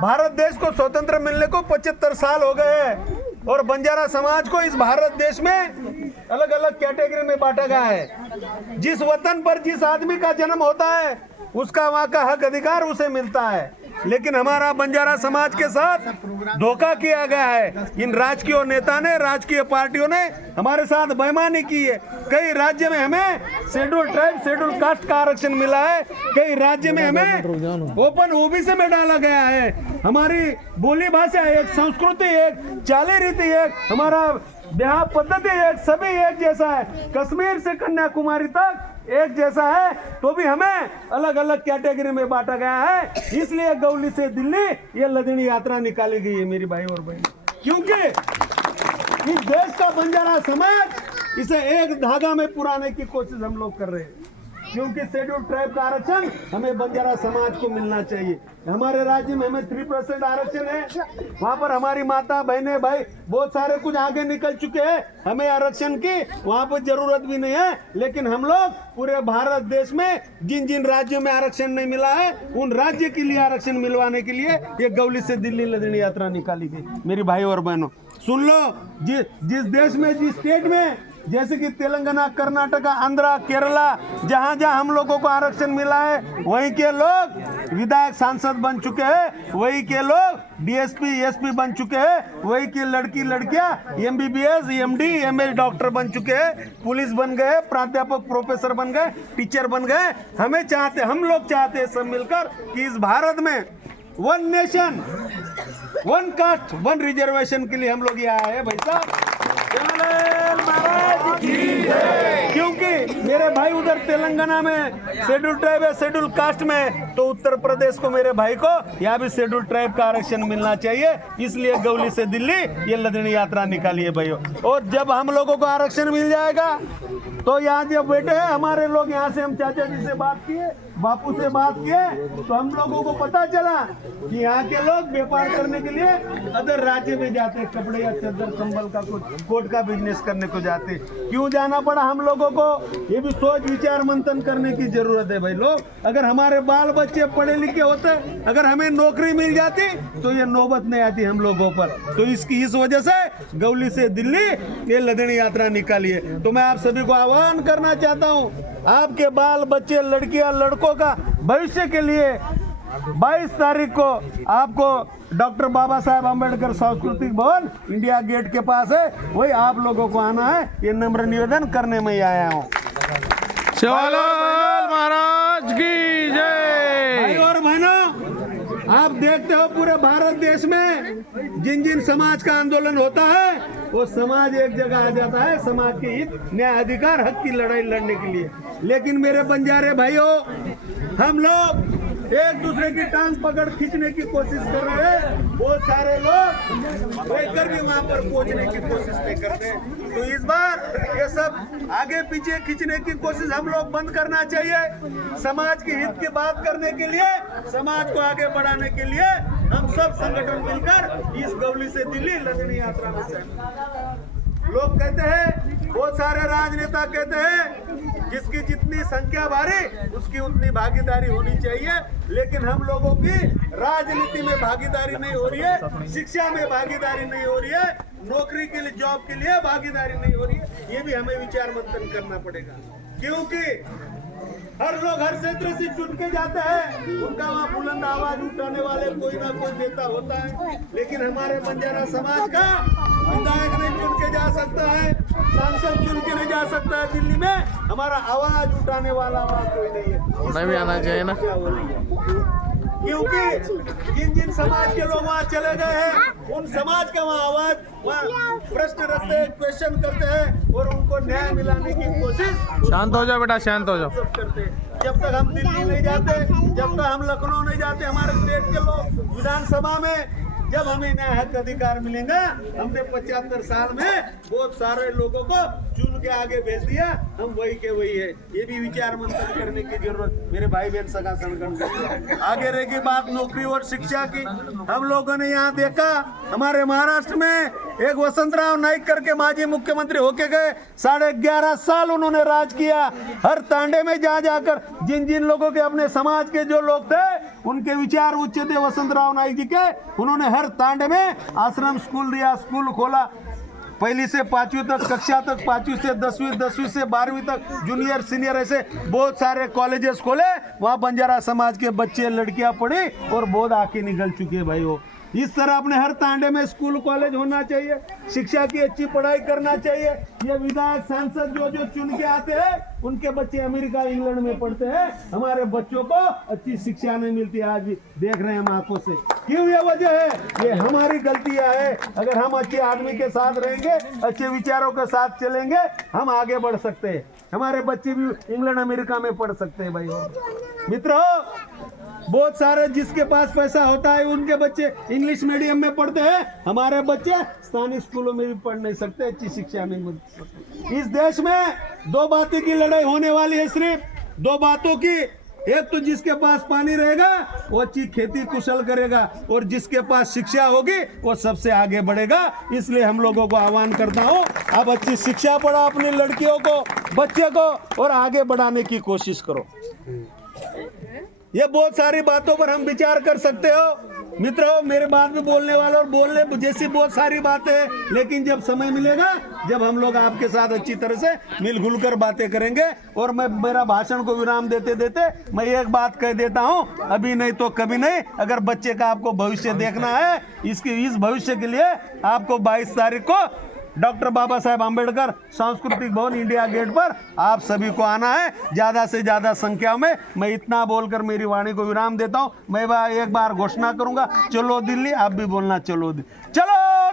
भारत देश को स्वतंत्र मिलने को 75 साल हो गए हैं और बंजारा समाज को इस भारत देश में अलग अलग कैटेगरी में बांटा गया है। जिस वतन पर जिस आदमी का जन्म होता है उसका वहाँ का हक अधिकार उसे मिलता है, लेकिन हमारा बंजारा समाज के साथ धोखा किया गया है। इन राजकीय नेता ने, राजकीय पार्टियों ने हमारे साथ बेईमानी की है। कई राज्य में हमें शेड्यूल ट्राइब, शेड्यूल कास्ट का आरक्षण मिला है, कई राज्य में हमें ओपन ओबीसी में डाला गया है। हमारी बोली भाषा एक, संस्कृति एक, चाली रीति एक, हमारा ब्याह पद्धति एक, सभी एक जैसा है। कश्मीर से कन्याकुमारी तक एक जैसा है, तो भी हमें अलग अलग कैटेगरी में बांटा गया है। इसलिए गौली से दिल्ली ये लदनी यात्रा निकाली गई है मेरी भाई और बहन, क्योंकि इस देश का बंजारा समाज इसे एक धागा में पुराने की कोशिश हम लोग कर रहे हैं, क्योंकि शेड्यूल ट्राइब का आरक्षण हमें बंजारा समाज को मिलना चाहिए। हमारे राज्य में हमें 3% आरक्षण है, वहाँ पर हमारी माता बहनें भाई बहुत सारे कुछ आगे निकल चुके हैं, हमें आरक्षण की वहाँ पर जरूरत भी नहीं है। लेकिन हम लोग पूरे भारत देश में जिन जिन राज्यों में आरक्षण नहीं मिला है उन राज्य के लिए आरक्षण मिलवाने के लिए ये गौली से दिल्ली लदनी यात्रा निकाली गई। मेरी भाई और बहनों सुन लो, जिस देश में, जिस स्टेट में, जैसे कि तेलंगाना, कर्नाटका, आंध्रा, केरला, जहां जहां हम लोगों को आरक्षण मिला है वहीं के लोग विधायक, सांसद बन चुके हैं, वहीं के लोग डीएसपी, एसपी बन चुके हैं, वहीं की लड़कियां एमबीबीएस, एमडी, एमएस डॉक्टर बन चुके हैं, पुलिस बन गए, प्राध्यापक, प्रोफेसर बन गए, टीचर बन गए। हम लोग चाहते हैं सब मिलकर कि इस भारत में one nation, one cast, one reservation के लिए हम लोग यहाँ आए भाई साहब। क्योंकि मेरे भाई उधर तेलंगाना में शेड्यूल ट्राइब है, शेड्यूल कास्ट में, तो उत्तर प्रदेश को, मेरे भाई को यहाँ भी शेड्यूल ट्राइब का आरक्षण मिलना चाहिए। इसलिए गौली से दिल्ली ये लदनी यात्रा निकाली है भाइयों। और जब हम लोगों को आरक्षण मिल जाएगा तो यहाँ जब बैठे हैं हमारे लोग, यहाँ से हम चाचा जी से बात किए, बापू से बात किए, तो हम लोगों को पता चला कि यहाँ के लोग व्यापार करने के लिए अदर राज्य में जाते हैं, कपड़े या चादर कंबल का कुछ कोट का बिजनेस करने को जाते। क्यों जाना पड़ा हम लोगों को, ये भी सोच विचार मंथन करने की जरूरत है भाई लोग। अगर हमारे बाल बच्चे पढ़े लिखे होते, अगर हमें नौकरी मिल जाती तो ये नौबत नहीं आती हम लोगों पर। तो इस वजह से गौली से दिल्ली ये लदनी यात्रा निकाली है। तो मैं आप सभी को आह्वान करना चाहता हूँ, आपके बाल बच्चे, लड़कियां, लड़कों का भविष्य के लिए 22 तारीख को आपको डॉक्टर बाबा साहेब अम्बेडकर सांस्कृतिक भवन इंडिया गेट के पास है, वही आप लोगों को आना है। ये नम्र निवेदन करने में ही आया हूँ। सेवालाल महाराज की जय। भाई और बहनों, आप देखते हो पूरे भारत देश में जिन जिन समाज का आंदोलन होता है वो समाज एक जगह आ जाता है, समाज के हित, न्याय, अधिकार, हक की लड़ाई लड़ने के लिए। लेकिन मेरे बंजारे भाइयों, हम लोग एक दूसरे की टांग पकड़ खींचने की कोशिश कर रहे हैं। बहुत सारे लोग बैठकर भी वहां पर पहुंचने की कोशिश नहीं करते। तो इस बार ये सब आगे पीछे खींचने की कोशिश हम लोग बंद करना चाहिए। समाज के हित की बात करने के लिए, समाज को आगे बढ़ाने के लिए हम सब संगठन मिलकर इस गौली से दिल्ली लदनी यात्रा में शामिल। लोग कहते हैं, बहुत सारे राजनेता कहते हैं, जिसकी जितनी संख्या भारी उसकी उतनी भागीदारी होनी चाहिए। लेकिन हम लोगों की राजनीति में भागीदारी नहीं हो रही है, शिक्षा में भागीदारी नहीं हो रही है, नौकरी के लिए, जॉब के लिए भागीदारी नहीं हो रही है। ये भी हमें विचार मंथन करना पड़ेगा, क्योंकि हर लोग हर क्षेत्र से चुन के जाते हैं, उनका वहाँ बुलंद आवाज उठाने वाले कोई ना कोई नेता होता है। लेकिन हमारे बंजारा समाज का विधायक नहीं चुन के जा सकता है, सांसद चुन के नहीं जा सकता है दिल्ली में, हमारा आवाज उठाने वाला वहाँ कोई नहीं है। नहीं भी आना चाहिए ना, क्योंकि जिन जिन समाज के लोग वहाँ चले गए हैं उन समाज का वहाँ आवाज, वहाँ प्रश्न रखते हैं, क्वेश्चन करते हैं और उनको न्याय मिलाने की कोशिश। शांत हो जाओ बेटा, शांत हो जाओ। करते हैं। जब तक हम दिल्ली नहीं जाते, जब तक हम लखनऊ नहीं जाते, हमारे स्टेट के लोग विधानसभा में जब हमें न्याय हक अधिकार मिलेगा, हमने 75 साल में बहुत सारे लोगों को चुन के आगे भेज दिया, हम वही के वही है। ये भी विचार मंथन करने की जरूरत मेरे भाई बहन सगा संगठन। आगे रहेगी बात नौकरी और शिक्षा की। हम लोगों ने यहाँ देखा, हमारे महाराष्ट्र में एक वसंतराव नाइक करके माजी मुख्यमंत्री होके गए, 11.5 साल उन्होंने राज किया। हर तांडे में जा जाकर जिन जिन लोगों के अपने समाज के जो लोग थे उनके विचार उच्च थे वसंतराव नाइक जी के, उन्होंने हर तांडे में आश्रम स्कूल दिया, स्कूल खोला। पहली से 5वीं तक कक्षा तक, 5वीं से 10वीं, 10वीं से 12वीं तक जूनियर सीनियर ऐसे बहुत सारे कॉलेजेस खोले। वहाँ बंजारा समाज के बच्चे लड़कियां पढ़ी और बहुत आके निकल चुके हैं भाई। वो इस तरह अपने हर तांडे में स्कूल कॉलेज होना चाहिए, शिक्षा की अच्छी पढ़ाई करना चाहिए। ये विधायक सांसद जो चुन के आते हैं उनके बच्चे अमेरिका इंग्लैंड में पढ़ते हैं, हमारे बच्चों को अच्छी शिक्षा नहीं मिलती। आज भी देख रहे हैं हम आंखों से। क्यों? ये वजह है, ये हमारी गलतियां है। अगर हम अच्छे आदमी के साथ रहेंगे, अच्छे विचारों के साथ चलेंगे, हम आगे बढ़ सकते हैं। हमारे बच्चे भी इंग्लैंड अमेरिका में पढ़ सकते हैं भाई। मित्रों, बहुत सारे जिसके पास पैसा होता है उनके बच्चे इंग्लिश मीडियम में पढ़ते हैं, हमारे बच्चे स्थानीय स्कूलों में भी पढ़ नहीं सकते, अच्छी शिक्षा नहीं मिल सकती। इस देश में दो बातों की लड़ाई होने वाली है, सिर्फ दो बातों की। एक तो जिसके पास पानी रहेगा वो अच्छी खेती कुशल करेगा, और जिसके पास शिक्षा होगी वो सबसे आगे बढ़ेगा। इसलिए हम लोगों को आह्वान करता हूँ, आप अच्छी शिक्षा पढ़ाओ अपनी लड़कियों को, बच्चे को, और आगे बढ़ाने की कोशिश करो। ये बहुत सारी बातों पर हम विचार कर सकते हो मित्रों। मेरे बाद में बोलने वाला और बोलने जैसी बहुत सारी बातें हैं, लेकिन जब समय मिलेगा, जब हम लोग आपके साथ अच्छी तरह से मिलजुल कर बातें करेंगे। और मैं मेरा भाषण को विराम देते देते मैं एक बात कह देता हूं, अभी नहीं तो कभी नहीं। अगर बच्चे का आपको भविष्य देखना है, इस भविष्य के लिए आपको 22 तारीख को डॉक्टर बाबा साहेब आम्बेडकर सांस्कृतिक भवन इंडिया गेट पर आप सभी को आना है, ज़्यादा से ज़्यादा संख्या में। मैं इतना बोलकर मेरी वाणी को विराम देता हूं। मैं एक बार घोषणा करूंगा, चलो दिल्ली। आप भी बोलना, चलो दिल्ली, चलो।